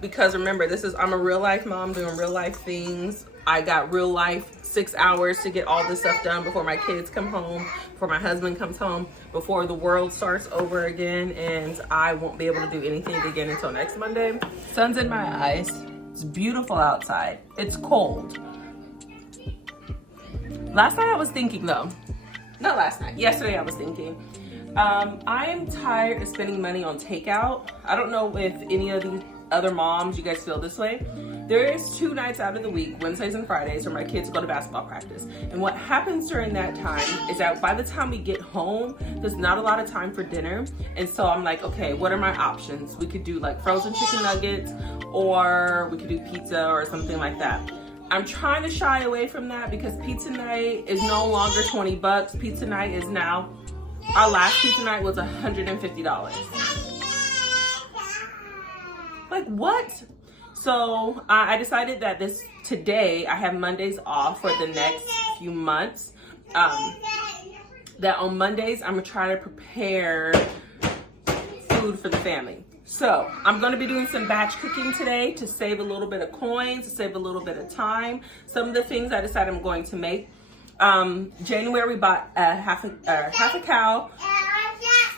Because remember, I'm a real life mom doing real life things. I got real life 6 hours to get all this stuff done before my kids come home, before my husband comes home, before the world starts over again, and I won't be able to do anything again until next Monday. Sun's in my eyes. It's beautiful outside. It's cold. Last night I was thinking though, not last night, yesterday I was thinking, I am tired of spending money on takeout. I don't know if any of these other moms, you guys feel this way. There is 2 nights out of the week, Wednesdays and Fridays, where my kids go to basketball practice. And what happens during that time is that by the time we get home, there's not a lot of time for dinner. And so I'm like, okay, what are my options? We could do like frozen chicken nuggets, or we could do pizza or something like that. I'm trying to shy away from that because pizza night is no longer 20 bucks. Pizza night is now, our last pizza night was $150. Like what? So I decided that today I have Mondays off for the next few months. That on Mondays I'm gonna try to prepare food for the family. So I'm gonna be doing some batch cooking today to save a little bit of coins, to save a little bit of time. Some of the things I decided I'm going to make. January we bought half a cow.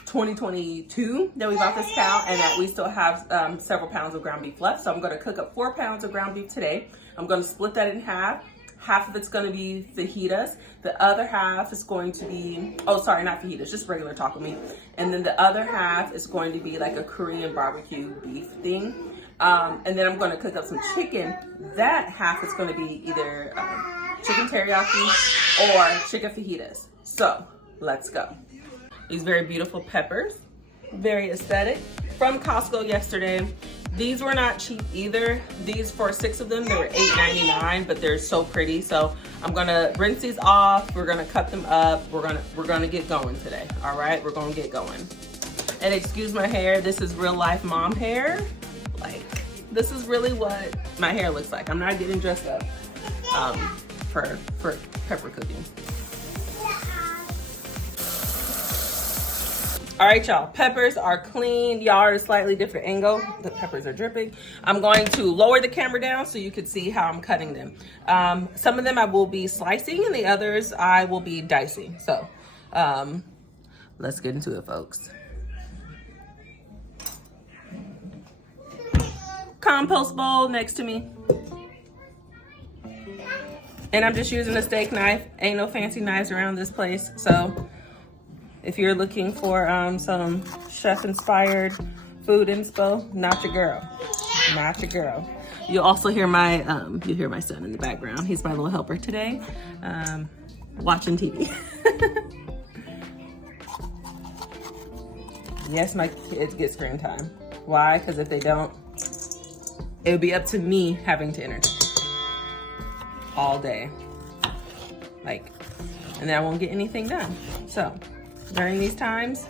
2022 that we bought this cow, and that we still have several pounds of ground beef left. So I'm going to cook up 4 pounds of ground beef today. I'm going to split that in half. Half of it's going to be fajitas. The other half is going to be, oh sorry, not fajitas, just regular taco meat. And then the other half is going to be like a Korean barbecue beef thing. And then I'm going to cook up some chicken. That half is going to be either chicken teriyaki or chicken fajitas. So let's go. These very beautiful peppers, very aesthetic, from Costco yesterday. These were not cheap either. These, for 6 of them, they were $8.99, but they're so pretty. So I'm gonna rinse these off. We're gonna cut them up. We're gonna get going today. All right, we're gonna get going. And excuse my hair. This is real life mom hair. Like, this is really what my hair looks like. I'm not getting dressed up for pepper cooking. All right, y'all, peppers are clean. Y'all are at a slightly different angle. The peppers are dripping. I'm going to lower the camera down so you can see how I'm cutting them. Some of them I will be slicing and the others I will be dicing. So let's get into it, folks. Compost bowl next to me. And I'm just using a steak knife. Ain't no fancy knives around this place, so if you're looking for some chef-inspired food inspo, not your girl. Not your girl. You'll also hear my son in the background. He's my little helper today, watching TV. Yes, my kids get screen time. Why? Because if they don't, it would be up to me having to entertain all day. Like, and then I won't get anything done. So during these times,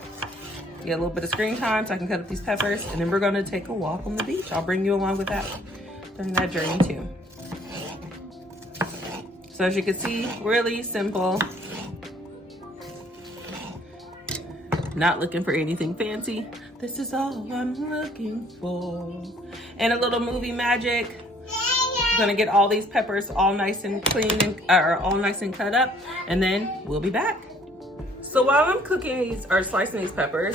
get a little bit of screen time so I can cut up these peppers, and then we're gonna take a walk on the beach. I'll bring you along with that during that journey too. So as you can see, really simple. Not looking for anything fancy. This is all I'm looking for. And a little movie magic. I'm gonna get all these peppers all nice and clean and all nice and cut up, and then we'll be back. So while I'm cooking these or slicing these peppers,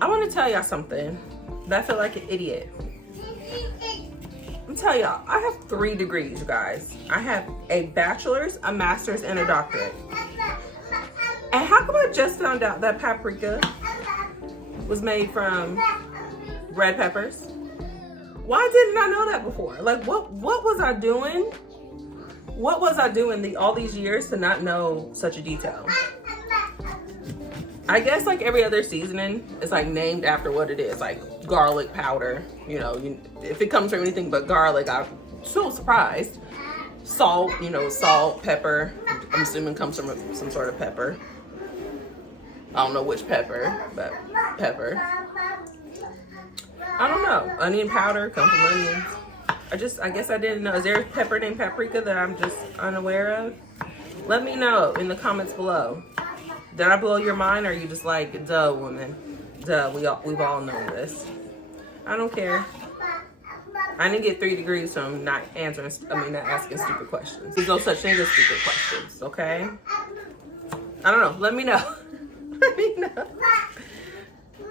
I want to tell y'all something that I feel like an idiot. I'm telling y'all, I have 3 degrees, you guys. I have a bachelor's, a master's, and a doctorate. And how come I just found out that paprika was made from red peppers? Why didn't I know that before? Like, what was I doing? What was I doing all these years to not know such a detail? I guess like every other seasoning is like named after what it is, like garlic powder. You know, if it comes from anything but garlic, I'm so surprised. Salt, salt, pepper. I'm assuming comes from some sort of pepper. I don't know which pepper, but pepper. I don't know. Onion powder comes from onions. I guess I didn't know. Is there a pepper named paprika that I'm just unaware of? Let me know in the comments below. Did I blow your mind, or are you just like, duh, woman? Duh, we've all known this. I don't care. I didn't get 3 degrees from not asking stupid questions. There's no such thing as stupid questions, okay? I don't know. Let me know. Let me know.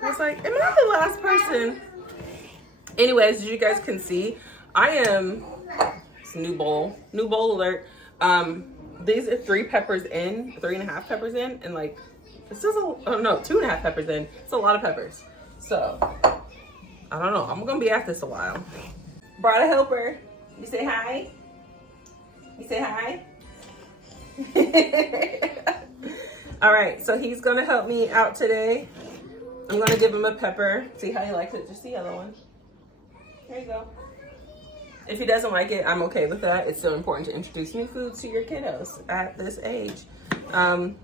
I was like, am I the last person? Anyways, as you guys can see, I am, it's new bowl alert. These are 3 peppers in, 3.5 peppers in, and like, this is oh no, 2.5 peppers in. It's a lot of peppers. So, I don't know. I'm gonna be at this a while. Brought a helper. You say hi? You say hi? All right, so he's gonna help me out today. I'm gonna give him a pepper. See how he likes it. Just the yellow one. There you go. If he doesn't like it, I'm okay with that. It's still important to introduce new foods to your kiddos at this age. Fun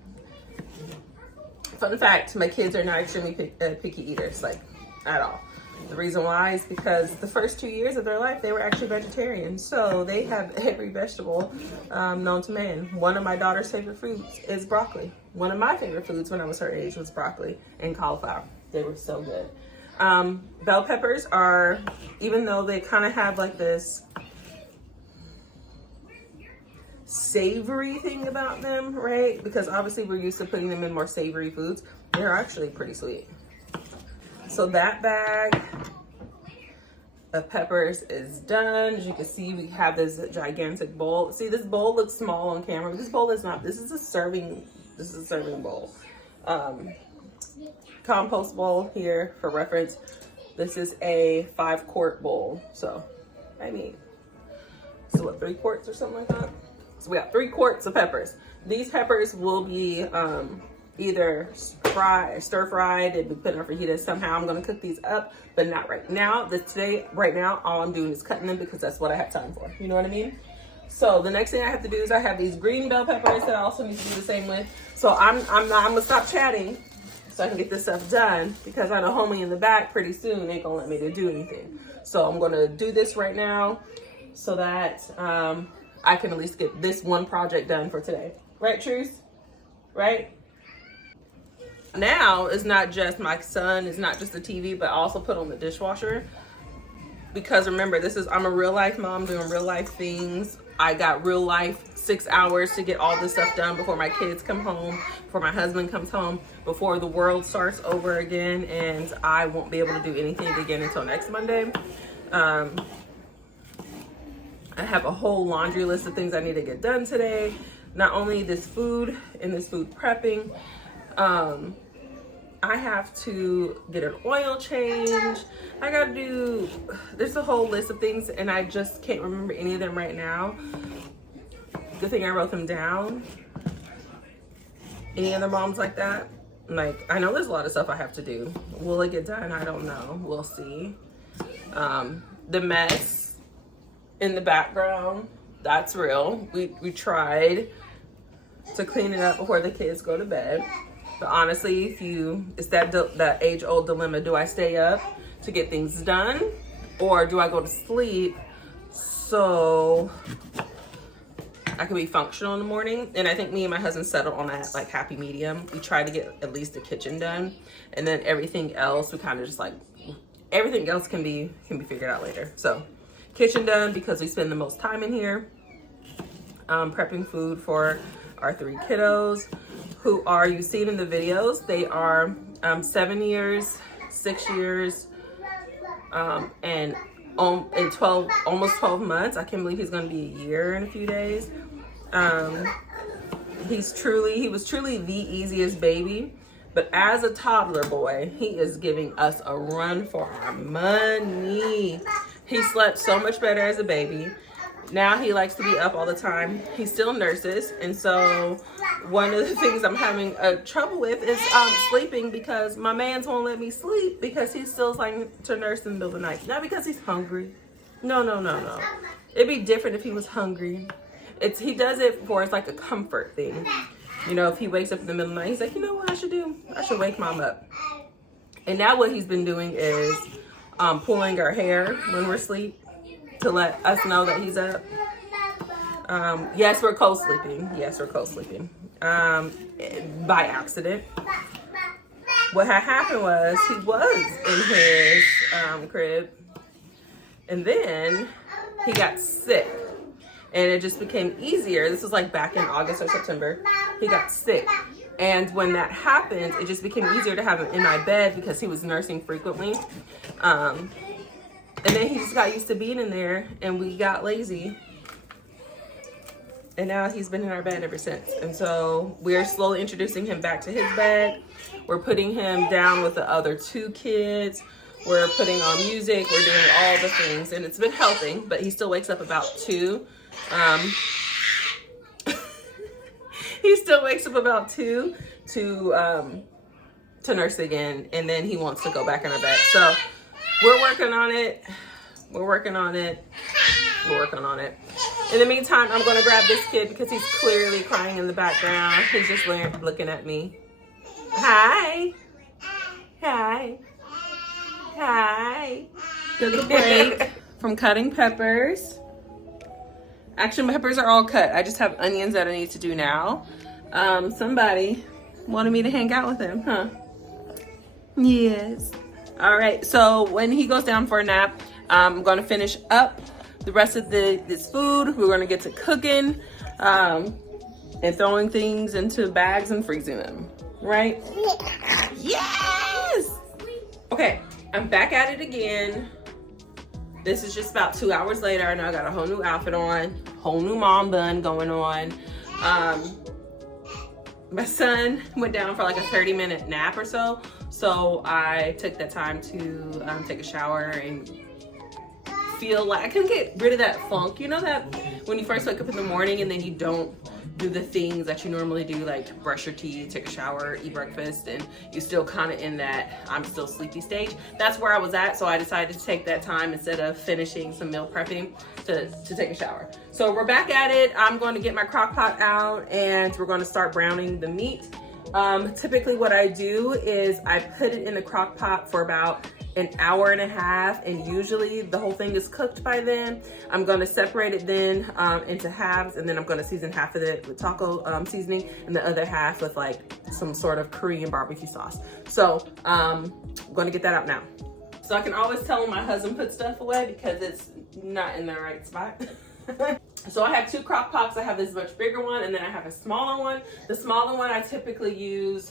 fact, my kids are not extremely picky eaters, like at all. The reason why is because the first 2 years of their life, they were actually vegetarian. So they have every vegetable known to man. One of my daughter's favorite foods is broccoli. One of my favorite foods when I was her age was broccoli and cauliflower. They were so good. Bell peppers are, even though they kind of have like this savory thing about them, right? Because obviously we're used to putting them in more savory foods. They're actually pretty sweet. So that bag of peppers is done. As you can see, we have this gigantic bowl. See, this bowl looks small on camera, but this bowl is not. This is a serving bowl. Compost bowl here for reference. This is a 5-quart bowl. So, I mean, so what, 3 quarts or something like that? So we got 3 quarts of peppers. These peppers will be either stir fried, they'll be put in a fajita somehow. I'm gonna cook these up, but not right now. Right now, all I'm doing is cutting them because that's what I have time for. You know what I mean? So the next thing I have to do is I have these green bell peppers that I also need to do the same with. So I'm gonna stop chatting so I can get this stuff done, because I know homie in the back pretty soon ain't gonna let me to do anything. So I'm gonna do this right now so that I can at least get this one project done for today. Right, Truce? Right? Now it's not just my son, it's not just the TV, but I also put on the dishwasher. Because remember, I'm a real life mom doing real life things. I got real life 6 hours to get all this stuff done before my kids come home, before my husband comes home, before the world starts over again, and I won't be able to do anything again until next Monday. I have a whole laundry list of things I need to get done today. Not only this food and this food prepping, I have to get an oil change. I gotta do, there's a whole list of things and I just can't remember any of them right now. Good thing I wrote them down. Any other moms like that? Like, I know there's a lot of stuff I have to do. Will it get done? I don't know. We'll see. The mess in the background, that's real. We tried to clean it up before the kids go to bed. But honestly, it's that age-old dilemma. Do I stay up to get things done, or do I go to sleep so I can be functional in the morning? And I think me and my husband settled on that like happy medium. We try to get at least the kitchen done, and then everything else we kind of just like, everything else can be figured out later. So kitchen done because we spend the most time in here. Prepping food for our 3 kiddos, who are, you see it in the videos, they are 7 years, 6 years, and in 12, almost 12 months. I can't believe he's gonna be a year in a few days. He was truly the easiest baby, but as a toddler boy, he is giving us a run for our money. He slept so much better as a baby. Now he likes to be up all the time. He still nurses, and so one of the things I'm having trouble with is sleeping, because my mans won't let me sleep because he still like to nurse in the middle of the night. Not because he's hungry. No. It'd be different if he was hungry. He does it for, it's like a comfort thing. You know, if he wakes up in the middle of the night, he's like, you know what I should do? I should wake mom up. And now what he's been doing is pulling our hair when we're asleep, to let us know that he's up. Yes, we're co-sleeping. By accident. what had happened was he was in his crib, and then he got sick, and it just became easier. This was like back in August or September. He got sick, and when that happened, it just became easier to have him in my bed because he was nursing frequently. And then he just got used to being in there, and we got lazy. And now he's been in our bed ever since. And so we're slowly introducing him back to his bed. We're putting him down with the other 2 kids. We're putting on music. We're doing all the things. And it's been helping, but he still wakes up about 2. He still wakes up about 2 to nurse again. And then he wants to go back in our bed. So we're working on it. We're working on it. We're working on it. In the meantime, I'm going to grab this kid because he's clearly crying in the background. He's just looking at me. Hi. Hi. Hi. Took a break from cutting peppers. Actually, my peppers are all cut. I just have onions that I need to do now. Somebody wanted me to hang out with him, huh? Yes. All right, so when he goes down for a nap, I'm going to finish up the rest of this food. We're going to get to cooking and throwing things into bags and freezing them, right? Yes! Okay, I'm back at it again. This is just about 2 hours later. I know I got a whole new outfit on, whole new mom bun going on. My son went down for like a 30-minute nap or so. So I took that time to take a shower and feel like I can get rid of that funk. You know that when you first wake up in the morning and then you don't do the things that you normally do, like brush your teeth, take a shower, eat breakfast, and you're still kind of in that I'm still sleepy stage. That's where I was at, so I decided to take that time instead of finishing some meal prepping to take a shower. So we're back at it. I'm going to get my crock pot out and we're going to start browning the meat. Typically what I do is I put it in the crock pot for about an hour and a half, and usually the whole thing is cooked by then. I'm going to separate it then into halves, and then I'm going to season half of it with taco seasoning and the other half with like some sort of Korean barbecue sauce. So I'm going to get that out now. So I can always tell when my husband puts stuff away because it's not in the right spot. So I have 2 crock pots. I have this much bigger one, and then I have a smaller one. The smaller one I typically use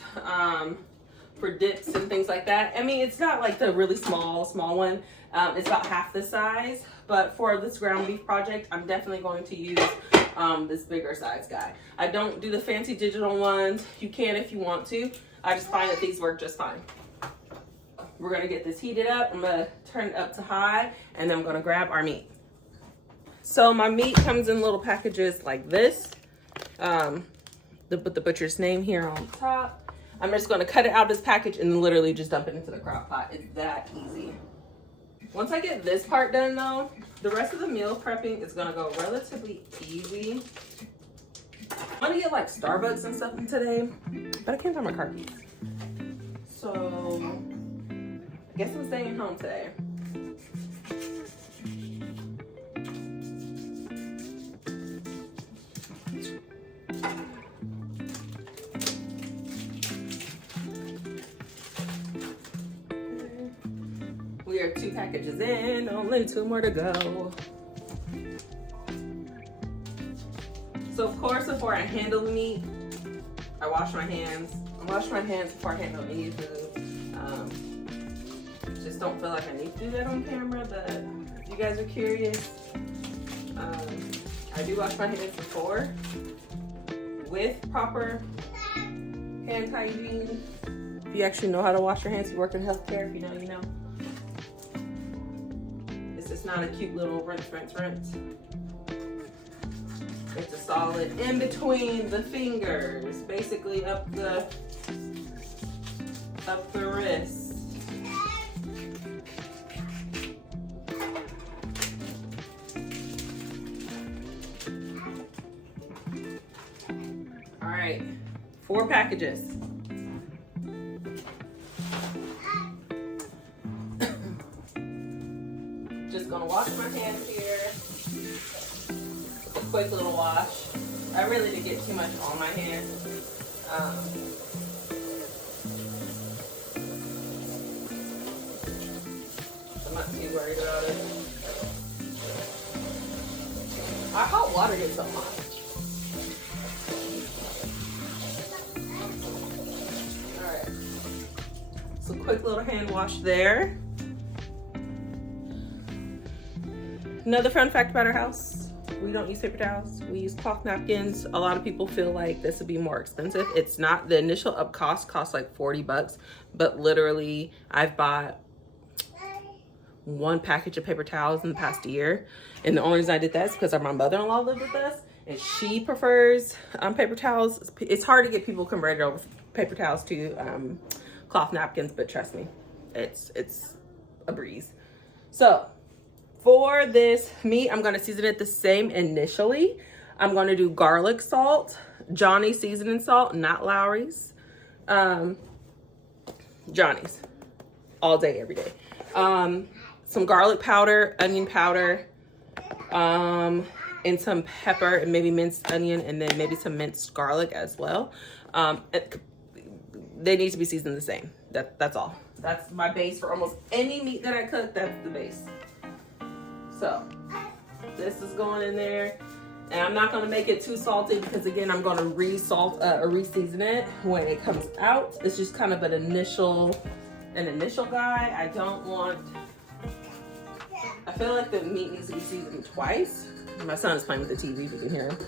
for dips and things like that. I mean, it's not like the really small one. It's about half the size, but for this ground beef project, I'm definitely going to use this bigger size guy. I don't do the fancy digital ones. You can if you want to. I just find that these work just fine. We're gonna get this heated up. I'm gonna turn it up to high, and then I'm gonna grab our meat. So my meat comes in little packages like this. Put the butcher's name here on top. I'm just gonna cut it out of this package and literally just dump it into the crock pot. It's that easy. Once I get this part done though, the rest of the meal prepping is gonna go relatively easy. I'm gonna get like Starbucks and stuff today, but I can't find my car keys. So I guess I'm staying home today. We are 2 packages in, only 2 more to go. So of course, before I handle the meat, I wash my hands. I wash my hands before I handle any food. Just don't feel like I need to do that on camera, but if you guys are curious, I do wash my hands before with proper hand hygiene. If you actually know how to wash your hands, you work in healthcare, if you know, you know. It's not a cute little rinse. It's a solid in between the fingers, basically up the wrist. All right, 4 packages. Just gonna wash my hands here. A quick little wash. I really didn't get too much on my hands. I'm not too worried about it. Our hot water gets so hot. Alright. So quick little hand wash there. Another fun fact about our house, we don't use paper towels. We use cloth napkins. A lot of people feel like this would be more expensive. It's not. The initial up costs like 40 bucks, but literally I've bought one package of paper towels in the past year. And the only reason I did that is because my mother-in-law lived with us and she prefers paper towels. It's hard to get people converted over paper towels to cloth napkins, but trust me, it's a breeze. So for this meat, I'm gonna season it the same initially. I'm gonna do garlic salt, Johnny seasoning salt, not Lawry's. Johnny's, all day, every day. Some garlic powder, onion powder, and some pepper and maybe minced onion, and then maybe some minced garlic as well. They need to be seasoned the same. That's all. That's my base for almost any meat that I cook. That's the base. So this is going in there, and I'm not going to make it too salty because again, I'm going to re-season it when it comes out. It's just kind of an initial guy. I feel like the meat needs to be seasoned twice. My son is playing with the TV, you can hear him.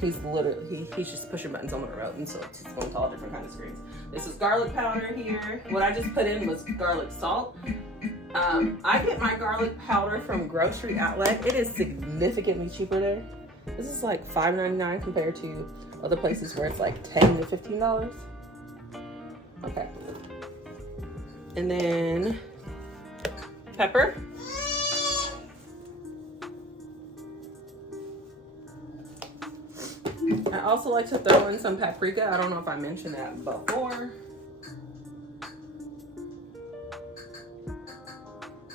He's just pushing buttons on the remote, and so it's going to all different kinds of screens. This is garlic powder here. What I just put in was garlic salt. I get my garlic powder from Grocery Outlet. It is significantly cheaper there. This is like $5.99 compared to other places where it's like $10 to $15. Okay. And then pepper. I also like to throw in some paprika. I don't know if I mentioned that before.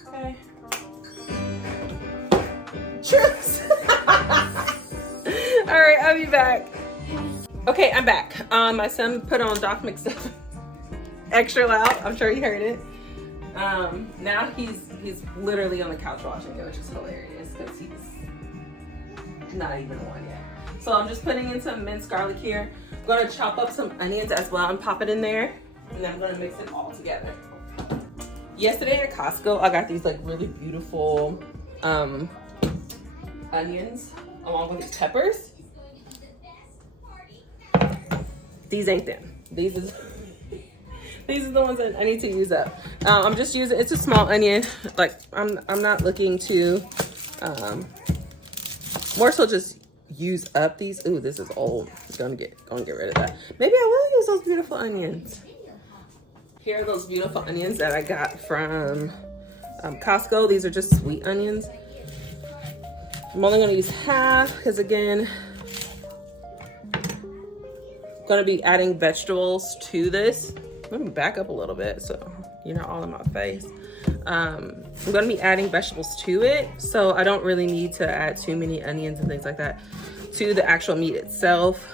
Okay. Cheers. All right, I'll be back. Okay, I'm back. My son put on Doc McStuffins extra loud. I'm sure he heard it. Now he's literally on the couch watching it, which is hilarious because he's not even one yet. So I'm just putting in some minced garlic here. I'm gonna chop up some onions as well and pop it in there, and then I'm gonna mix it all together. Yesterday at Costco, I got these like really beautiful onions along with these peppers. These ain't them. These are the ones that I need to use up. I'm just using, it's a small onion. Like I'm not looking to more so just use up these. Ooh, this is old. I'm gonna get rid of that. Maybe I will use those beautiful onions. Here are those beautiful onions that I got from Costco. These are just sweet onions. I'm only gonna use half because again, I'm gonna be adding vegetables to this. Let me back up a little bit so you're not all in my face. I'm gonna be adding vegetables to it, so I don't really need to add too many onions and things like that to the actual meat itself.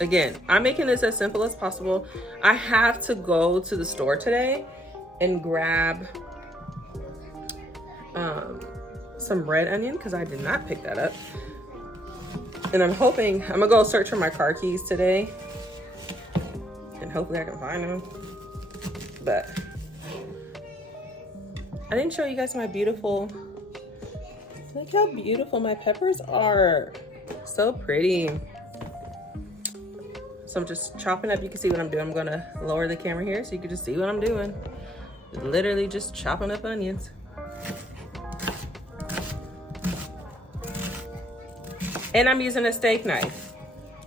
Again, I'm making this as simple as possible. I have to go to the store today and grab some red onion because I did not pick that up. And I'm hoping, I'm gonna go search for my car keys today and hopefully I can find them. But I didn't show you guys my beautiful, look how beautiful my peppers are. So pretty. So I'm just chopping up, you can see what I'm doing. I'm gonna lower the camera here so you can just see what I'm doing. Literally just chopping up onions. And I'm using a steak knife.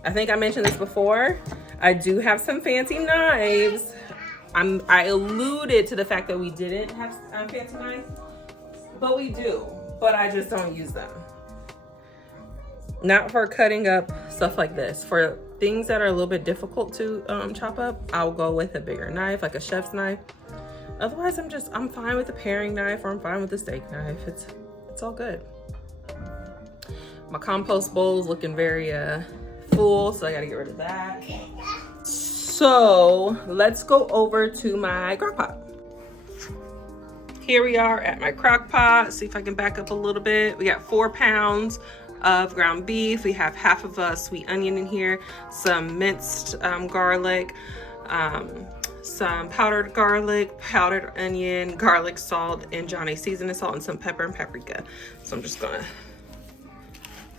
I think I mentioned this before. I do have some fancy knives. I alluded to the fact that we didn't have fancy knives, but we do, but I just don't use them. Not for cutting up stuff like this. For things that are a little bit difficult to chop up, I'll go with a bigger knife, like a chef's knife. Otherwise, I'm fine with a paring knife or I'm fine with a steak knife. It's all good. My compost bowl is looking very full, so I gotta get rid of that. So let's go over to my crock pot. Here we are at my crock pot. See if I can back up a little bit. We got 4 pounds of ground beef. We have half of a sweet onion in here, some minced garlic, some powdered garlic, powdered onion, garlic salt, and Johnny seasoning salt, and some pepper and paprika. So I'm just gonna,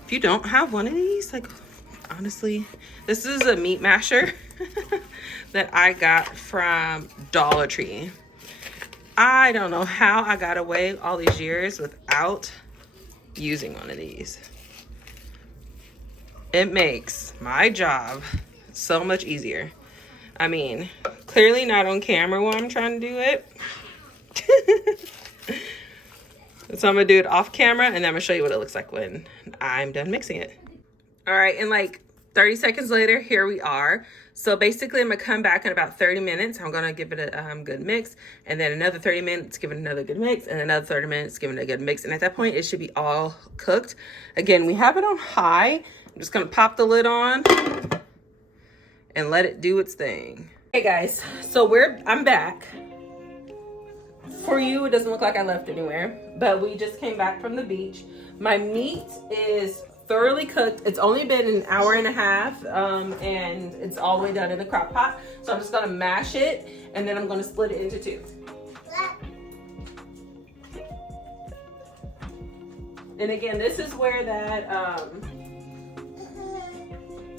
if you don't have one of these, like, honestly, this is a meat masher that I got from Dollar Tree. I don't know how I got away all these years without using one of these. It makes my job so much easier. I mean, clearly not on camera while I'm trying to do it. So I'm gonna do it off camera, and then I'm gonna show you what it looks like when I'm done mixing it. All right, and like 30 seconds later, here we are. So basically I'm gonna come back in about 30 minutes. I'm gonna give it a good mix, and then another 30 minutes, give it another good mix, and another 30 minutes, give it a good mix. And at that point, it should be all cooked. Again, we have it on high. I'm just gonna pop the lid on and let it do its thing. Hey guys, so I'm back. For you, it doesn't look like I left anywhere, but we just came back from the beach. My meat is thoroughly cooked. It's only been an hour and a half, and it's all the way done in the crock pot. So I'm just gonna mash it, and then I'm gonna split it into 2. And again, this is where that,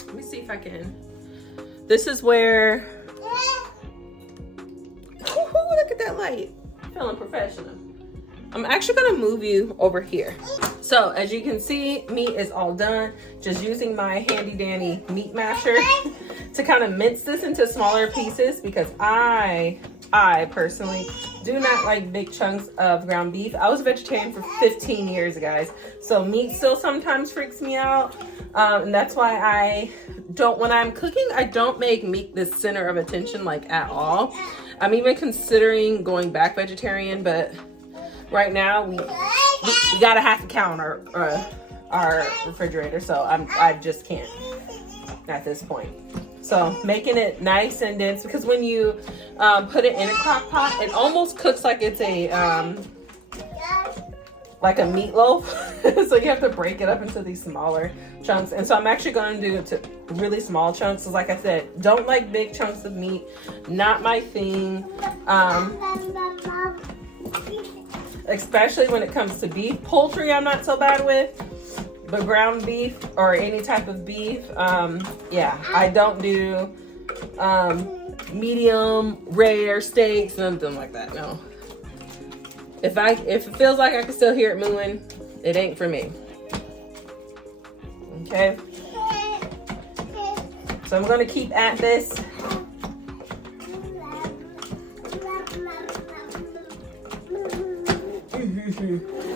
let me see if I can. This is where, look at that light. Feeling professional. I'm actually gonna move you over here. So as you can see, meat is all done. Just using my handy dandy meat masher to kind of mince this into smaller pieces, because I personally do not like big chunks of ground beef. I was a vegetarian for 15 years, guys. So meat still sometimes freaks me out. And that's why when I'm cooking, I don't make meat the center of attention, like, at all. I'm even considering going back vegetarian, but right now we gotta have to count our refrigerator, so I just can't at this point. So making it nice and dense, because when you put it in a crock pot, it almost cooks like it's a meatloaf. So you have to break it up into these smaller chunks. And so I'm actually going to do it to really small chunks. So like I said, don't like big chunks of meat. Not my thing. Especially when it comes to beef. Poultry, I'm not so bad with. But ground beef or any type of beef, yeah, I don't do medium, rare steaks, nothing like that, no. If it feels like I can still hear it mooing, it ain't for me. Okay. So I'm gonna keep at this.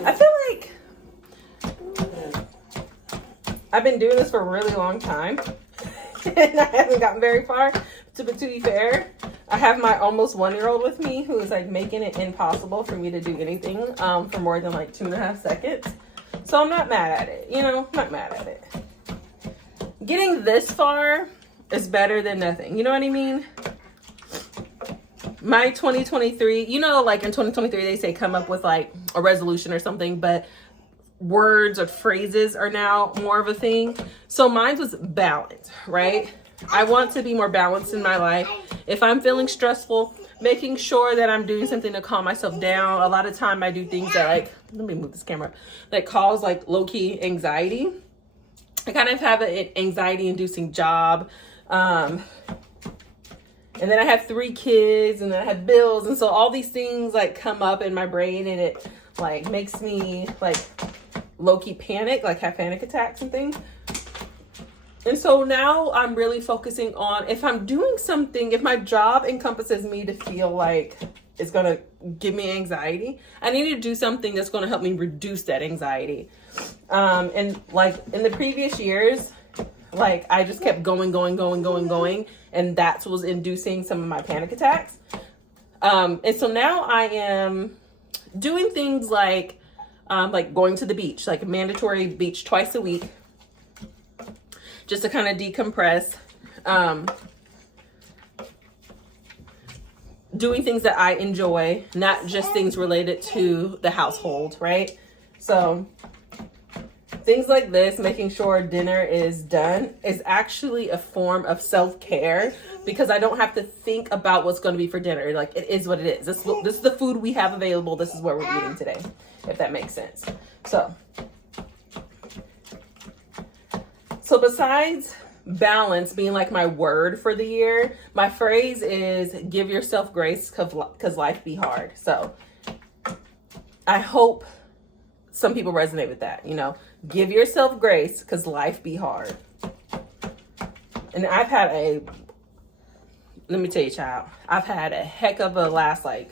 I feel like I've been doing this for a really long time and I haven't gotten very far. To be fair, I have my almost 1-year-old with me who is like making it impossible for me to do anything for more than like 2.5 seconds. So I'm not mad at it, not mad at it. Getting this far is better than nothing. You know what I mean? My 2023, like in 2023, they say come up with like a resolution or something, but words or phrases are now more of a thing. So mine was balance, right? I want to be more balanced in my life. If I'm feeling stressful, making sure that I'm doing something to calm myself down. A lot of time I do things that let me move this camera, that cause like low-key anxiety. I kind of have an anxiety-inducing job. And then I have 3 kids, and then I have bills. And so all these things like come up in my brain, and it like makes me like low-key panic, like have panic attacks and things. And so now I'm really focusing on, if I'm doing something, if my job encompasses me to feel like it's going to give me anxiety, I need to do something that's going to help me reduce that anxiety. And like in the previous years, like I just kept going. And that's what was inducing some of my panic attacks. And so now I am doing things like going to the beach, like a mandatory beach twice a week. just to kind of decompress. Doing things that I enjoy, not just things related to the household, right? So things like this, making sure dinner is done, is actually a form of self-care because I don't have to think about what's going to be for dinner. Like, it is what it is. This is the food we have available. This is what we're eating today, if that makes sense. So besides balance being like my word for the year, my phrase is give yourself grace because life be hard. So I hope some people resonate with that, you know, give yourself grace because life be hard. And I've had let me tell you, child, I've had a heck of a last like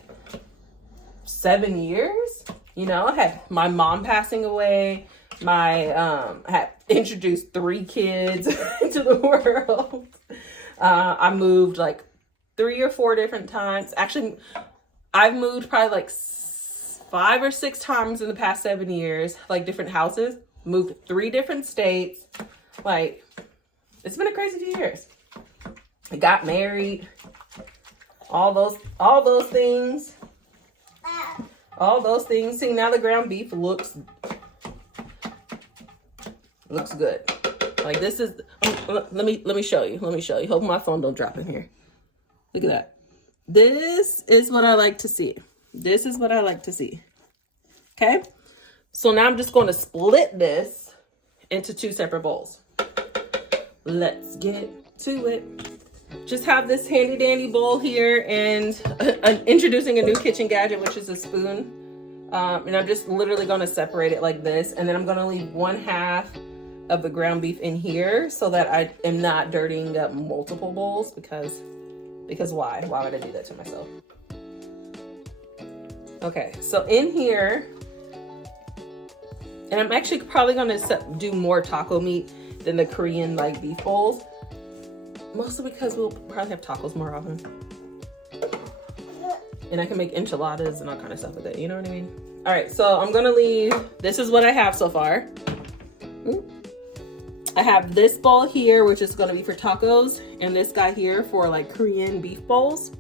7 years. You know, I had my mom passing away. I had introduced 3 kids into the world. I moved like 3 or 4 different times. Actually, I've moved probably like 5 or 6 times in the past 7 years, like different houses. Moved 3 different states. Like, it's been a crazy few years. I got married. All those things. All those things. See, now the ground beef looks good. Like, this is, let me show you. Let me show you. Hope my phone don't drop in here. Look at that. This is what I like to see. This is what I like to see. Okay. So now I'm just going to split this into 2 separate bowls. Let's get to it. Just have this handy dandy bowl here and introducing a new kitchen gadget, which is a spoon. And I'm just literally going to separate it like this. And then I'm going to leave 1/2 of the ground beef in here so that I am not dirtying up multiple bowls because why? Why would I do that to myself? Okay, so in here, and I'm actually probably going to do more taco meat than the Korean like beef bowls. Mostly because we'll probably have tacos more often. And I can make enchiladas and all kind of stuff with it. You know what I mean? All right, so I'm going to leave. This is what I have so far. I have this bowl here, which is going to be for tacos. And this guy here for like Korean beef bowls.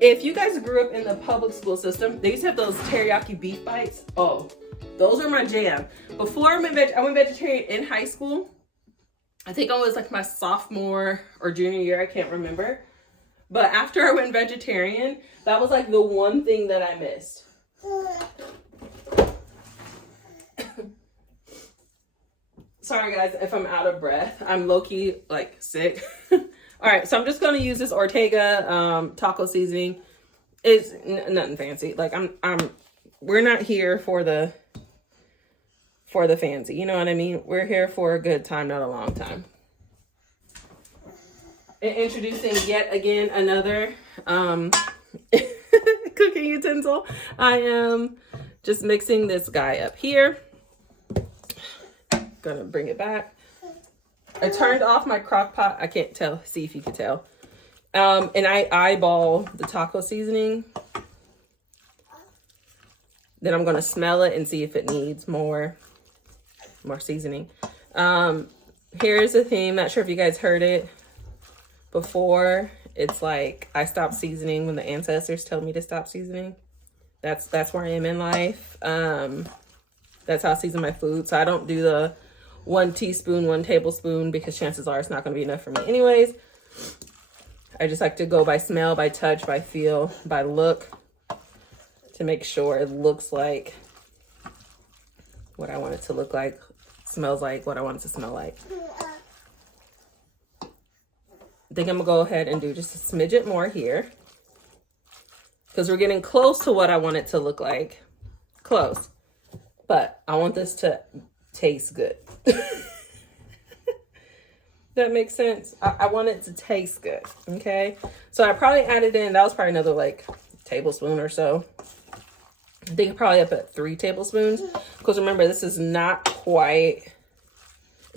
If you guys grew up in the public school system, they used to have those teriyaki beef bites. Oh, those are my jam. Before I went vegetarian in high school. I think I was like my sophomore or junior year. I can't remember. But after I went vegetarian, that was like the one thing that I missed. Sorry guys if I'm out of breath. I'm low-key like sick. All right, so I'm just going to use this Ortega taco seasoning. It's nothing fancy. Like we're not here for the fancy, you know what I mean? We're here for a good time, not a long time. And introducing yet again another cooking utensil. I am just mixing this guy up here. Gonna bring it back. I turned off my crock pot. I can't tell, see if you can tell. And I eyeball the taco seasoning. Then I'm gonna smell it and see if it needs more seasoning. Here's the theme. Not sure if you guys heard it before. It's like I stopped seasoning when the ancestors told me to stop seasoning. That's where I am in life. That's how I season my food. So I don't do the 1 teaspoon, 1 tablespoon because chances are it's not going to be enough for me anyways. I just like to go by smell, by touch, by feel, by look to make sure it looks like what I want it to look like, smells like what I want it to smell like. I think I'm gonna go ahead and do just a smidget more here because we're getting close to what I want it to look like. Close. But I want this to taste good. That makes sense. I want it to taste good. Okay. So I probably added in, that was probably another like tablespoon or so. I think probably up at 3 tablespoons. Because remember, this is not quite,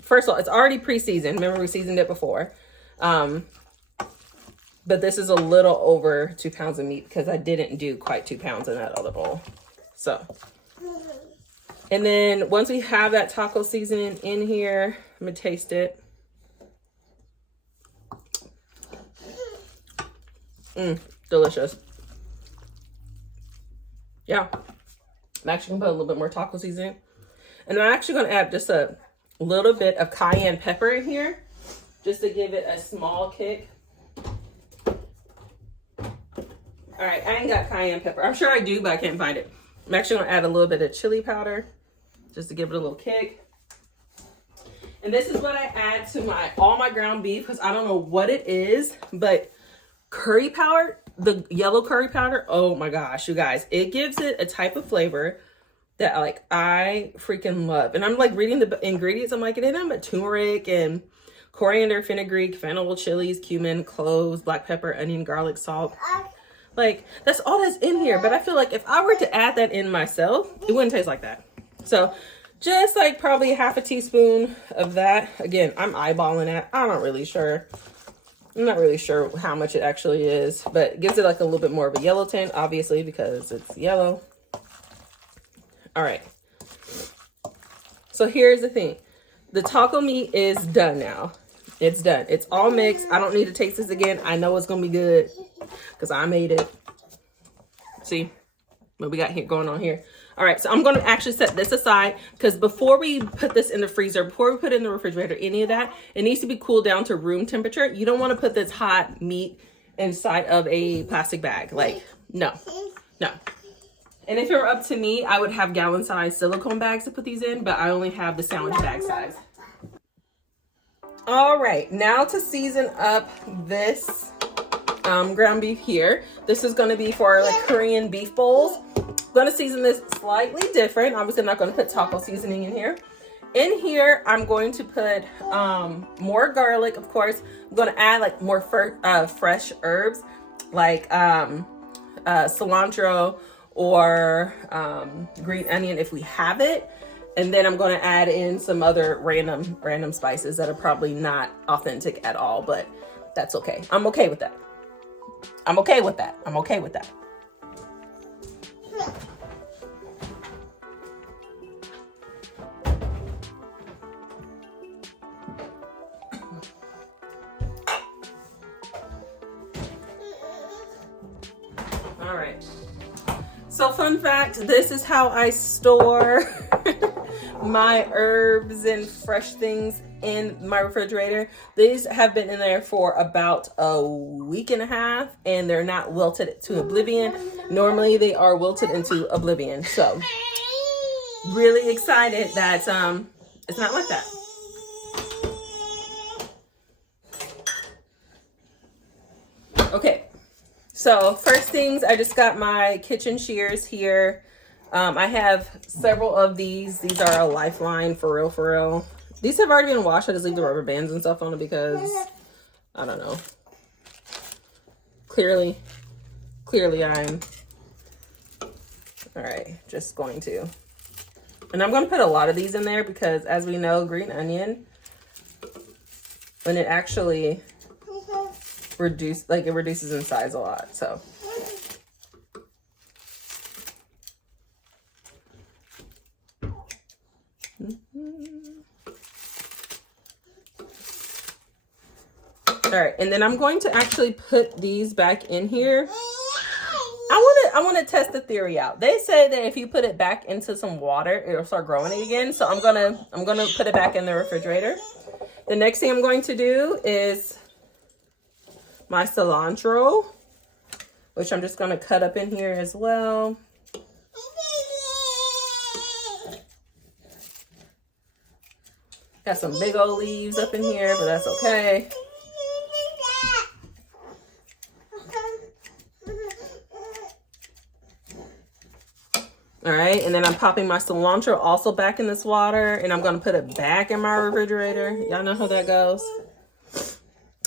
first of all, it's already pre-seasoned. Remember, we seasoned it before. But this is a little over 2 pounds of meat because I didn't do quite 2 pounds in that other bowl. So, And then once we have that taco seasoning in here, I'm gonna taste it. Delicious. Yeah. I'm actually gonna put a little bit more taco seasoning. And I'm actually gonna add just a little bit of cayenne pepper in here, just to give it a small kick. All right, I ain't got cayenne pepper. I'm sure I do, but I can't find it. I'm actually gonna add a little bit of chili powder, just to give it a little kick. And this is what I add to all my ground beef, because I don't know what it is, but curry powder, the yellow curry powder, oh my gosh, you guys, it gives it a type of flavor that like I freaking love. And I'm like reading the ingredients, I'm like, it ain't nothing but turmeric and coriander, fenugreek, fennel, chilies, cumin, cloves, black pepper, onion, garlic, salt. Like, that's all that's in here. But I feel like if I were to add that in myself, it wouldn't taste like that. So just like probably half a teaspoon of that. Again, I'm eyeballing that. I'm not really sure how much it actually is, but it gives it like a little bit more of a yellow tint, obviously, because it's yellow. All right. So here's the thing. The taco meat is done now. It's done. It's all mixed. I don't need to taste this again. I know it's going to be good because I made it. See what we got here going on here. All right, so I'm going to actually set this aside because before we put this in the freezer, before we put it in the refrigerator, any of that, it needs to be cooled down to room temperature. You don't want to put this hot meat inside of a plastic bag. Like, no. And if it were up to me, I would have gallon-sized silicone bags to put these in, but I only have the sandwich bag size. All right, now to season up this ground beef here. This is going to be for like Korean beef bowls. I'm going to season this slightly different. Obviously, I'm not going to put taco seasoning in here. In here, I'm going to put more garlic, of course. I'm going to add like more fresh herbs like cilantro or green onion if we have it. And then I'm going to add in some other random spices that are probably not authentic at all, but that's okay. I'm okay with that. I'm okay with that. All right. So fun fact, this is how I store my herbs and fresh things in my refrigerator. These have been in there for about a week and a half and they're not wilted to oblivion. Normally they are wilted into oblivion. So really excited that it's not like that. Okay. So first things, I just got my kitchen shears here. I have several of these. These are a Lifeline for real. These have already been washed. I just leave the rubber bands and stuff on it because, I don't know. Clearly I'm, all right, just going to. And I'm going to put a lot of these in there because as we know, green onion, when it actually it reduces in size a lot, so. All right, and then I'm going to actually put these back in here. I want to test the theory out. They say that if you put it back into some water, it'll start growing again. So I'm gonna put it back in the refrigerator. The next thing I'm going to do is my cilantro, which I'm just gonna cut up in here as well. Got some big old leaves up in here, but that's okay. All right, and then I'm popping my cilantro also back in this water, and I'm gonna put it back in my refrigerator. Y'all know how that goes.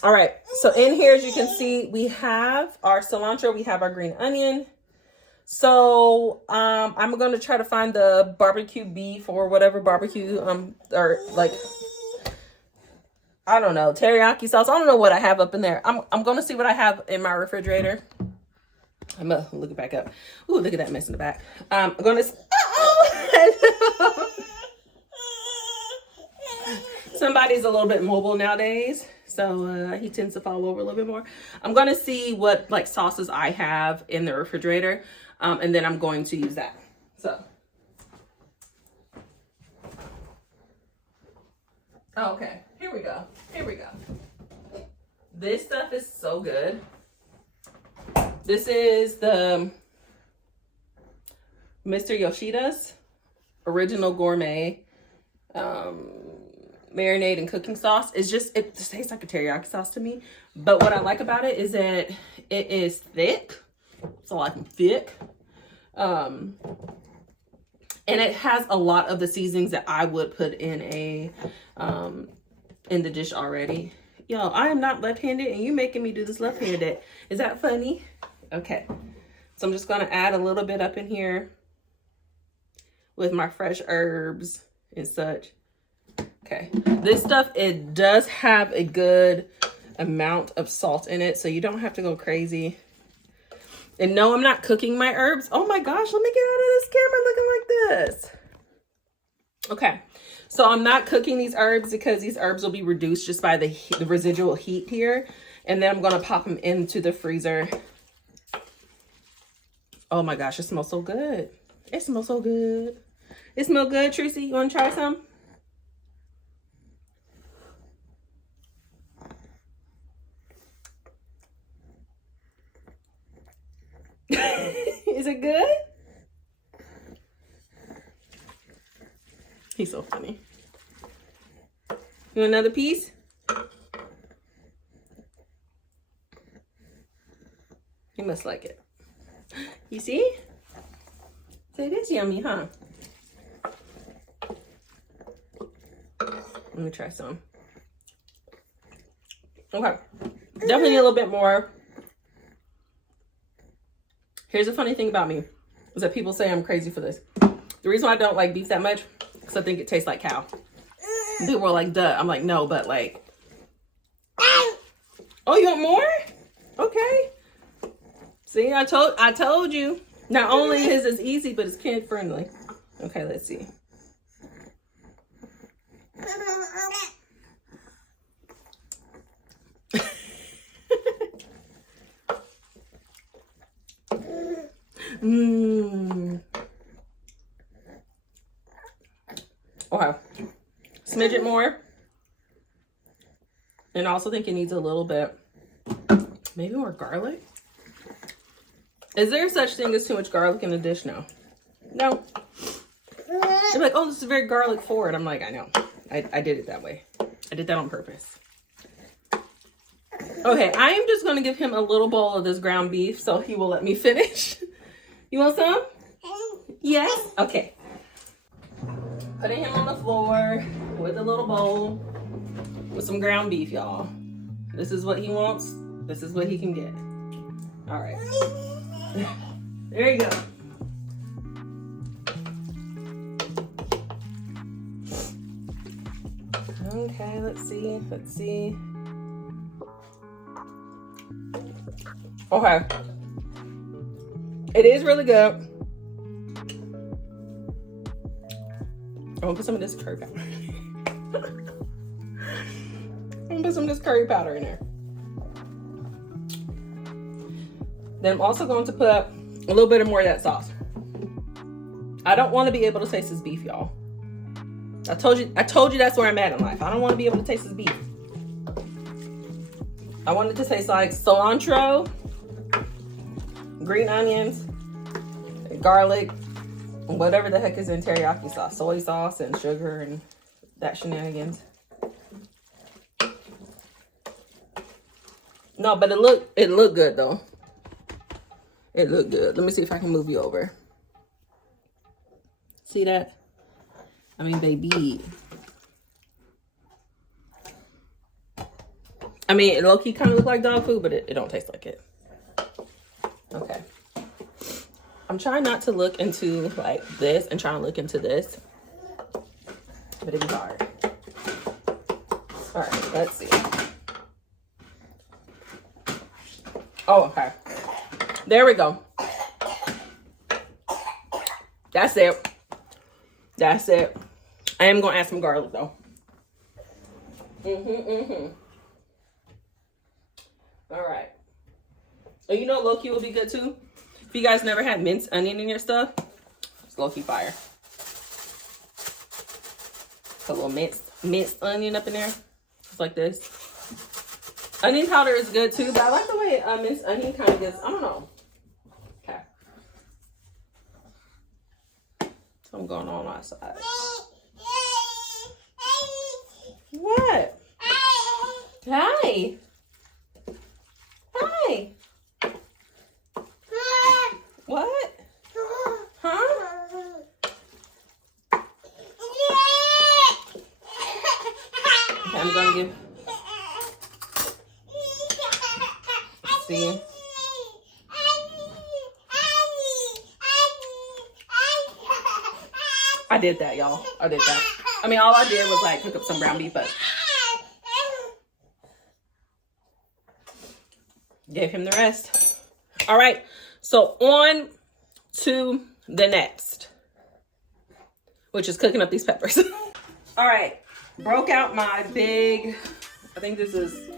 All right, so in here, as you can see, we have our cilantro, we have our green onion. So I'm gonna try to find the barbecue beef or whatever barbecue, or like, I don't know, teriyaki sauce. I don't know what I have up in there. I'm gonna see what I have in my refrigerator. I'm gonna look it back up. Ooh, look at that mess in the back. I'm gonna, oh, somebody's a little bit mobile nowadays, so he tends to fall over a little bit more. I'm gonna see what like sauces I have in the refrigerator, and then I'm going to use that. So, okay, here we go. Here we go. This stuff is so good. This is the Mr. Yoshida's original gourmet marinade and cooking sauce. It just tastes like a teriyaki sauce to me. But what I like about it is that it is thick. So I like thick. And it has a lot of the seasonings that I would put in in the dish already. Yo, I am not left-handed and you making me do this left-handed. Is that funny? Okay. So I'm just going to add a little bit up in here with my fresh herbs and such. Okay. This stuff, it does have a good amount of salt in it, so you don't have to go crazy. And no, I'm not cooking my herbs. Oh my gosh, let me get out of this camera looking like this. Okay. So I'm not cooking these herbs because these herbs will be reduced just by the residual heat here. And then I'm going to pop them into the freezer. Oh my gosh, it smells so good. It smells so good. It smells good, Tracy. You want to try some? Is it good? He's so funny. You want another piece? You must like it. You see? So it is yummy, huh? Let me try some. Okay. Definitely need a little bit more. Here's the funny thing about me, is that people say I'm crazy for this. The reason why I don't like beef that much, because I think it tastes like cow. And people are like, duh. I'm like, no, but like. Oh, you want more? Okay. See, I told you. Not only is it easy, but it's kid friendly. Okay, let's see. Okay. Smidge it more. And I also think it needs a little bit, maybe more garlic. Is there such thing as too much garlic in a dish? No. No. They're like, oh, this is very garlic forward. I'm like, I know. I did it that way. I did that on purpose. Okay, I am just going to give him a little bowl of this ground beef so he will let me finish. You want some? Yes? Okay. Putting him on the floor with a little bowl with some ground beef, y'all. This is what he wants. This is what he can get. All right. There you go. Okay, let's see. Let's see. Okay. It is really good. I'm gonna put some of this curry powder. I'm gonna put some of this curry powder in there. Then I'm also going to put a little bit more of that sauce. I don't want to be able to taste this beef, y'all. I told you that's where I'm at in life. I don't want to be able to taste this beef. I want it to taste like cilantro, green onions, garlic, whatever the heck is in teriyaki sauce, soy sauce and sugar and that shenanigans. No, but it looked good though. It looked good. Let me see if I can move you over. See that? I mean, baby. I mean, it low-key kind of look like dog food, but it don't taste like it. Okay. I'm trying not to look into like this and trying to look into this, but it be hard. All right, let's see. Oh, okay. There we go. That's it. That's it. I am gonna add some garlic though. All right. And you know low-key will be good too? If you guys never had minced onion in your stuff, it's low-key fire. Put a little minced onion up in there. Just like this. Onion powder is good too, but I like the way minced onion kind of gets, I don't know. Okay. So I'm going on my side. What? Hi. Hi. What? Huh? Okay, I'm gonna give. See? I did that, y'all. I did that. I mean, all I did was like cook up some ground beef, but gave him the rest. All right, so on to the next, which is cooking up these peppers. All right, broke out my big, I think this is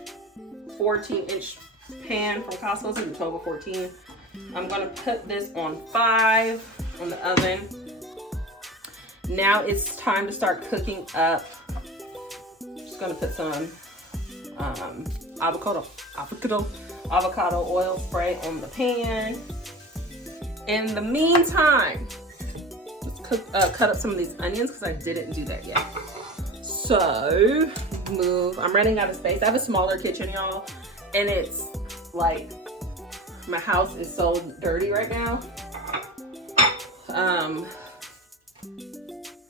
14-inch pan from Costco. It's in 12 or 14. I'm gonna put this on 5 on the oven. Now it's time to start cooking up. Just gonna put some avocado oil spray on the pan. In the meantime, let's cut up some of these onions because I didn't do that yet. So I'm running out of space. I have a smaller kitchen, y'all, and it's like my house is so dirty right now.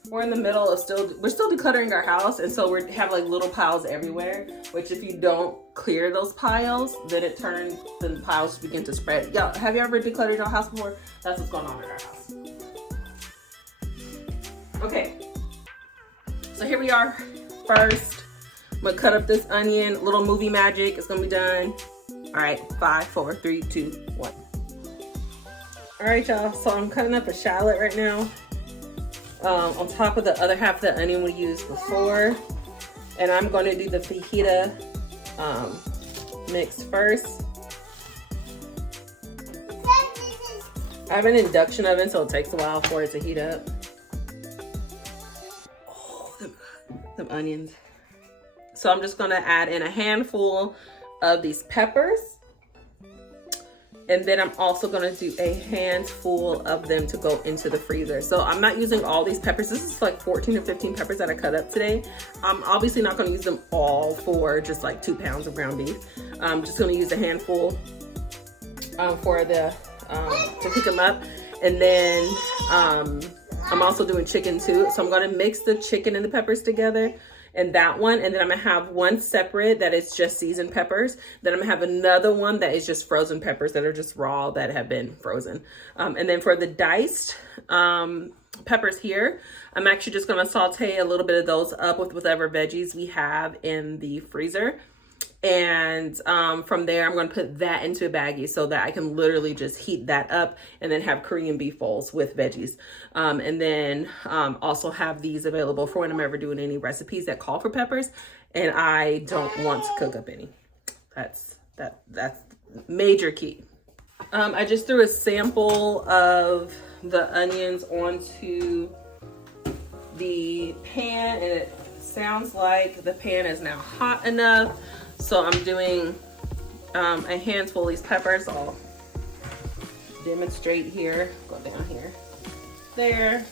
We're in the middle of we're still decluttering our house, and so we have like little piles everywhere, which if you don't clear those piles, then the piles begin to spread. Y'all, have you ever decluttered your house before? That's what's going on in our house. Okay, so here we are. First, I'm gonna cut up this onion, little movie magic. It's gonna be done. All right, 5, 4, 3, 2, 1. All right, y'all, so I'm cutting up a shallot right now. On top of the other half of the onion we used before. And I'm going to do the fajita mix first. I have an induction oven, so it takes a while for it to heat up. Oh, them onions. So I'm just going to add in a handful of these peppers. And then I'm also gonna do a handful of them to go into the freezer. So I'm not using all these peppers. This is like 14 or 15 peppers that I cut up today. I'm obviously not gonna use them all for just like 2 pounds of ground beef. I'm just gonna use a handful for the, to pick them up. And then I'm also doing chicken too. So I'm gonna mix the chicken and the peppers together. And that one, and then I'm gonna have one separate that is just seasoned peppers. Then I'm gonna have another one that is just frozen peppers that are just raw that have been frozen. And then for the diced peppers here, I'm actually just gonna saute a little bit of those up with whatever veggies we have in the freezer. And from there, I'm gonna put that into a baggie so that I can literally just heat that up and then have Korean beef bowls with veggies. And then also have these available for when I'm ever doing any recipes that call for peppers and I don't want to cook up any. That's major key. I just threw a sample of the onions onto the pan, and it sounds like the pan is now hot enough. So I'm doing a handful of these peppers. I'll demonstrate here. Go down here. There.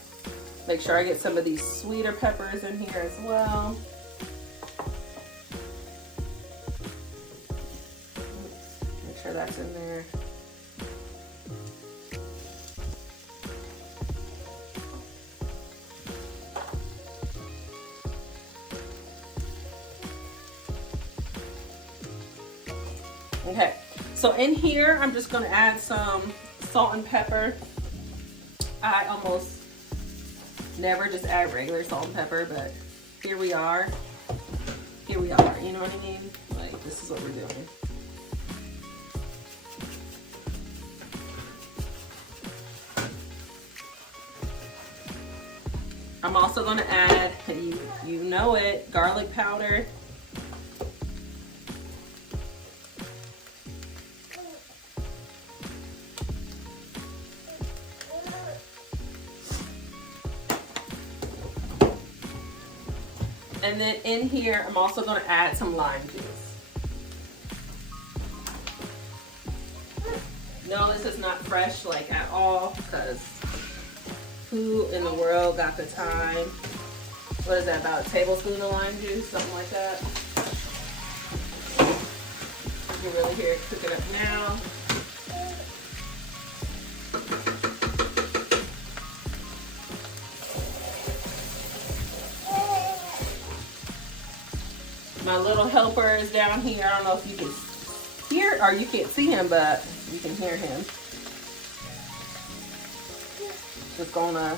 Make sure I get some of these sweeter peppers in here as well. Make sure that's in there. Okay, so in here, I'm just gonna add some salt and pepper. I almost never just add regular salt and pepper, but here we are. Here we are, you know what I mean? Like, this is what we're doing. I'm also going to add, you know it, garlic powder. And then in here, I'm also going to add some lime juice. No, this is not fresh like at all, because who in the world got the time? What is that, about a tablespoon of lime juice, something like that? You can really hear it cooking up now. My little helper is down here. I don't know if you can hear, or you can't see him, but you can hear him. Just gonna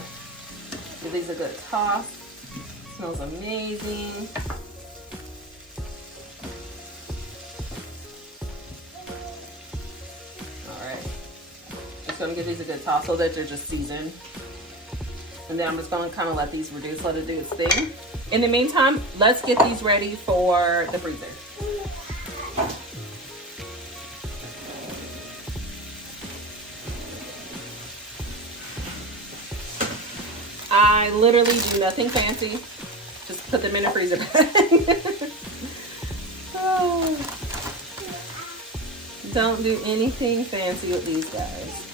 give these a good toss. Smells amazing. All right. Just gonna give these a good toss so that they're just seasoned. And then I'm just gonna kind of let these reduce, let it do its thing. In the meantime, let's get these ready for the freezer. I literally do nothing fancy. Just put them in the freezer bag. Oh. Don't do anything fancy with these guys.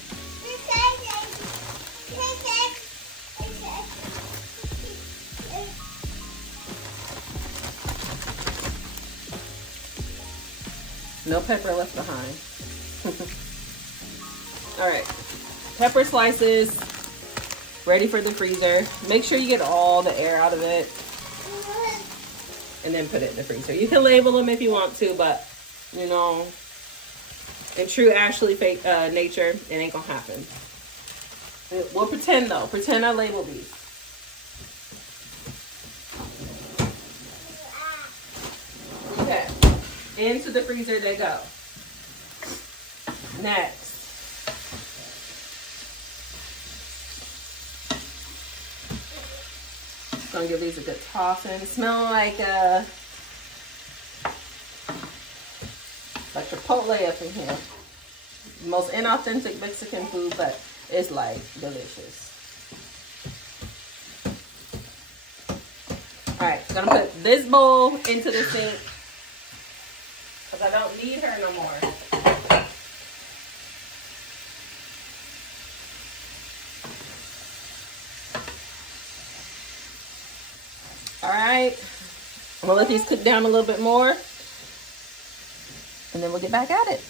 No pepper left behind. All right, pepper slices ready for the freezer. Make sure you get all the air out of it and then put it in the freezer. You can label them if you want to, but you know, in true Ashley nature, it ain't gonna happen. We'll pretend though. Pretend I label these. Okay. Into the freezer they go. Next. Gonna give these a good toss in. Smell like Chipotle up in here. Most inauthentic Mexican food, but it's like delicious. All right, gonna put this bowl into the sink because I don't need her no more. All right, I'm gonna let these cook down a little bit more and then we'll get back at it.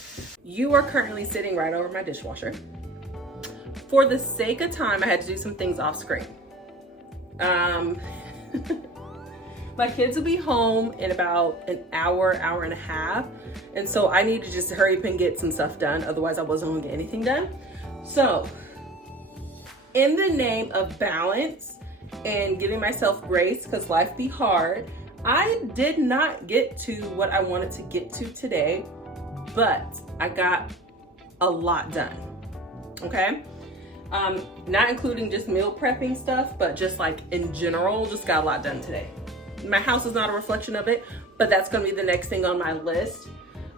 You are currently sitting right over my dishwasher. For the sake of time, I had to do some things off screen. My kids will be home in about an hour, hour and a half. And so I need to just hurry up and get some stuff done. Otherwise I wasn't gonna get anything done. So in the name of balance and giving myself grace, because life be hard, I did not get to what I wanted to get to today, but I got a lot done, okay? Not including just meal prepping stuff, but just like in general, just got a lot done today. My house is not a reflection of it, but that's gonna be the next thing on my list.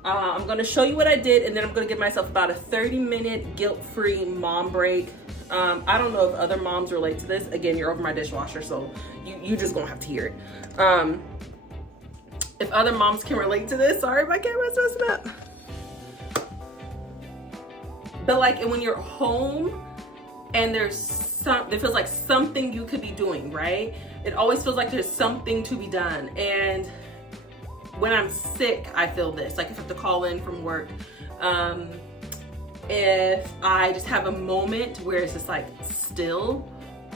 I'm gonna show you what I did, and then I'm gonna give myself about a 30-minute guilt-free mom break. I don't know if other moms relate to this. Again, you're over my dishwasher, so you just gonna have to hear it. If other moms can relate to this, sorry if my camera's messing up. But like when you're home and it feels like something you could be doing, right? It always feels like there's something to be done. And when I'm sick, I feel this, like if I have to call in from work, if I just have a moment where it's just like still,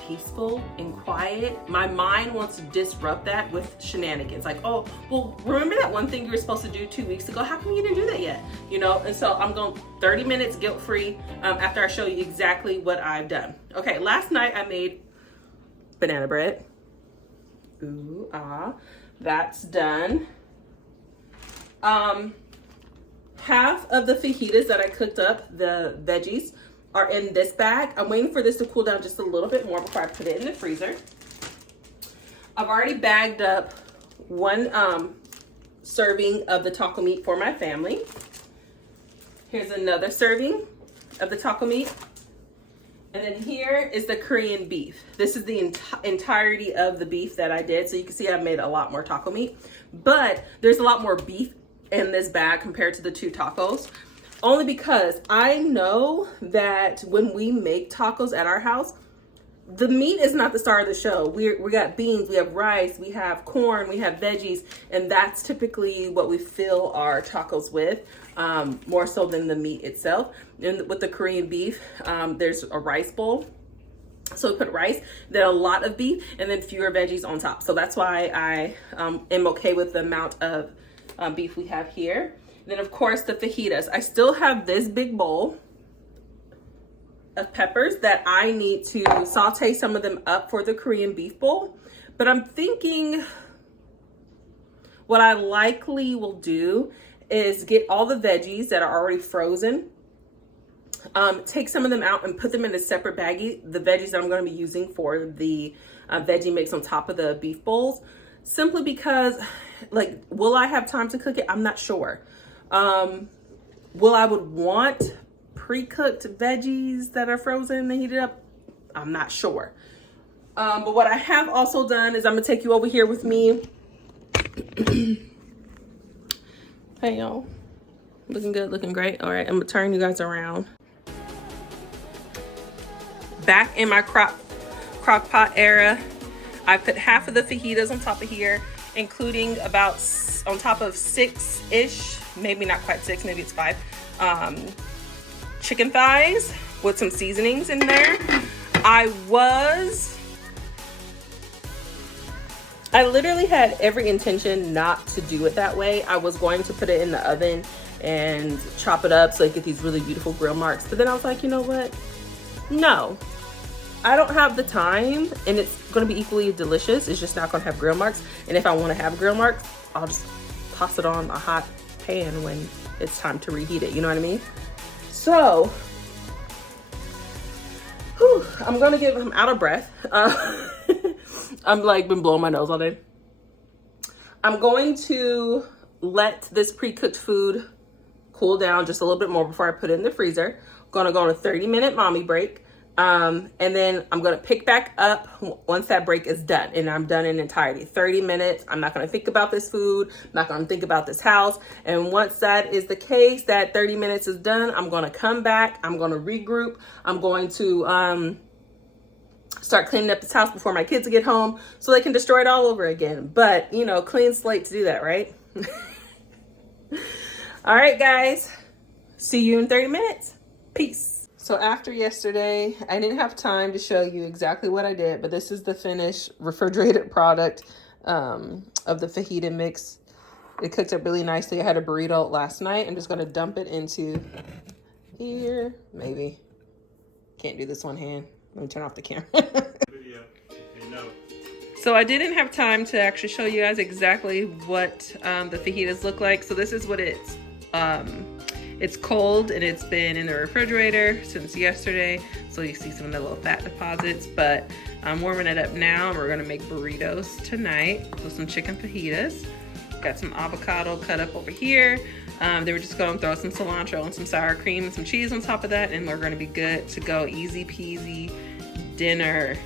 peaceful and quiet, my mind wants to disrupt that with shenanigans. Like, oh, well, remember that one thing you were supposed to do 2 weeks ago? How come you didn't do that yet? You know, and so I'm going 30 minutes guilt-free after I show you exactly what I've done. Okay, last night I made banana bread. Ooh, ah, that's done. Half of the fajitas that I cooked up, the veggies, are in this bag. I'm waiting for this to cool down just a little bit more before I put it in the freezer. I've already bagged up one serving of the taco meat for my family. Here's another serving of the taco meat. And then here is the Korean beef. This is the entirety of the beef that I did. So you can see I made a lot more taco meat, but there's a lot more beef in this bag compared to the 2 tacos. Only because I know that when we make tacos at our house, the meat is not the star of the show. We got beans, we have rice, we have corn, we have veggies, and that's typically what we fill our tacos with, more so than the meat itself. And with the Korean beef, there's a rice bowl. So we put rice, then a lot of beef, and then fewer veggies on top. So that's why I am okay with the amount of beef we have here. And then of course the fajitas. I still have this big bowl of peppers that I need to saute some of them up for the Korean beef bowl. But I'm thinking what I likely will do is get all the veggies that are already frozen, take some of them out and put them in a separate baggie, the veggies that I'm going to be using for the veggie mix on top of the beef bowls, simply because, like, will I have time to cook it? I'm not sure. Will I would want pre-cooked veggies that are frozen and heated up? I'm not sure. But what I have also done is I'm gonna take you over here with me. Hey y'all, looking good, looking great. All right, I'm gonna turn you guys around. Back in my crock pot era, I put half of the fajitas on top of here, including about on top of 6-ish, maybe not quite 6, maybe it's 5, chicken thighs with some seasonings in there. I literally had every intention not to do it that way. I was going to put it in the oven and chop it up so I get these really beautiful grill marks. But then I was like, you know what? No, I don't have the time, and it's going to be equally delicious. It's just not going to have grill marks. And if I want to have grill marks, I'll just toss it on a hot pan when it's time to reheat it. You know what I mean? So, I'm out of breath. I'm like been blowing my nose all day. I'm going to let this pre-cooked food cool down just a little bit more before I put it in the freezer. I'm gonna go on a 30-minute mommy break. And then I'm gonna pick back up once that break is done, and I'm done in entirety. 30 minutes, I'm not gonna think about this food, I'm not gonna think about this house. And once that is the case, that 30 minutes is done, I'm gonna come back, I'm gonna regroup, I'm going to start cleaning up this house before my kids get home so they can destroy it all over again. But, you know, clean slate to do that, right? All right, guys, see you in 30 minutes. Peace. So after yesterday, I didn't have time to show you exactly what I did, but this is the finished refrigerated product of the fajita mix. It cooked up really nicely. I had a burrito last night. I'm just going to dump it into here. Maybe. Can't do this one hand. Let me turn off the camera. So I didn't have time to actually show you guys exactly what the fajitas look like. So this is what it's cold, and it's been in the refrigerator since yesterday. So you see some of the little fat deposits, but I'm warming it up now, and we're gonna make burritos tonight with some chicken fajitas. Got some avocado cut up over here. They were just gonna throw some cilantro and some sour cream and some cheese on top of that, and we're gonna be good to go. Easy peasy dinner.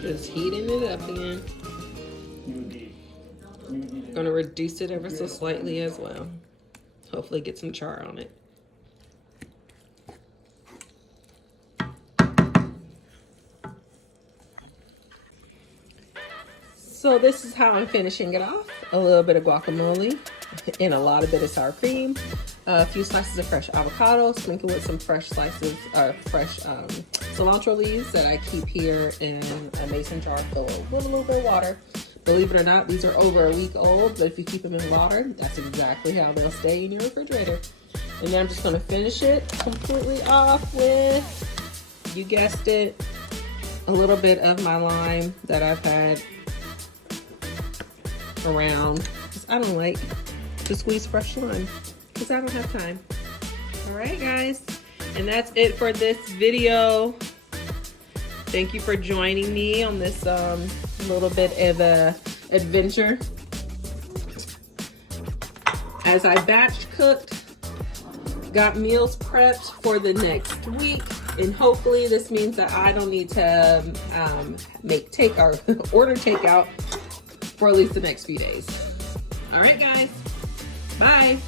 Just heating it up again. Gonna reduce it ever so slightly as well. Hopefully get some char on it. So this is how I'm finishing it off. A little bit of guacamole and a lot of bit of sour cream. A few slices of fresh avocado, sprinkled with some fresh slices or fresh cilantro leaves that I keep here in a mason jar filled with a little bit of water. Believe it or not, these are over a week old, but if you keep them in water, that's exactly how they'll stay in your refrigerator. And then I'm just gonna finish it completely off with, you guessed it, a little bit of my lime that I've had around. I don't like to squeeze fresh lime because I don't have time. All right, guys, and that's it for this video. Thank you for joining me on this little bit of a adventure as I batch cooked, got meals prepped for the next week, and hopefully this means that I don't need to order takeout for at least the next few days. All right, guys, bye.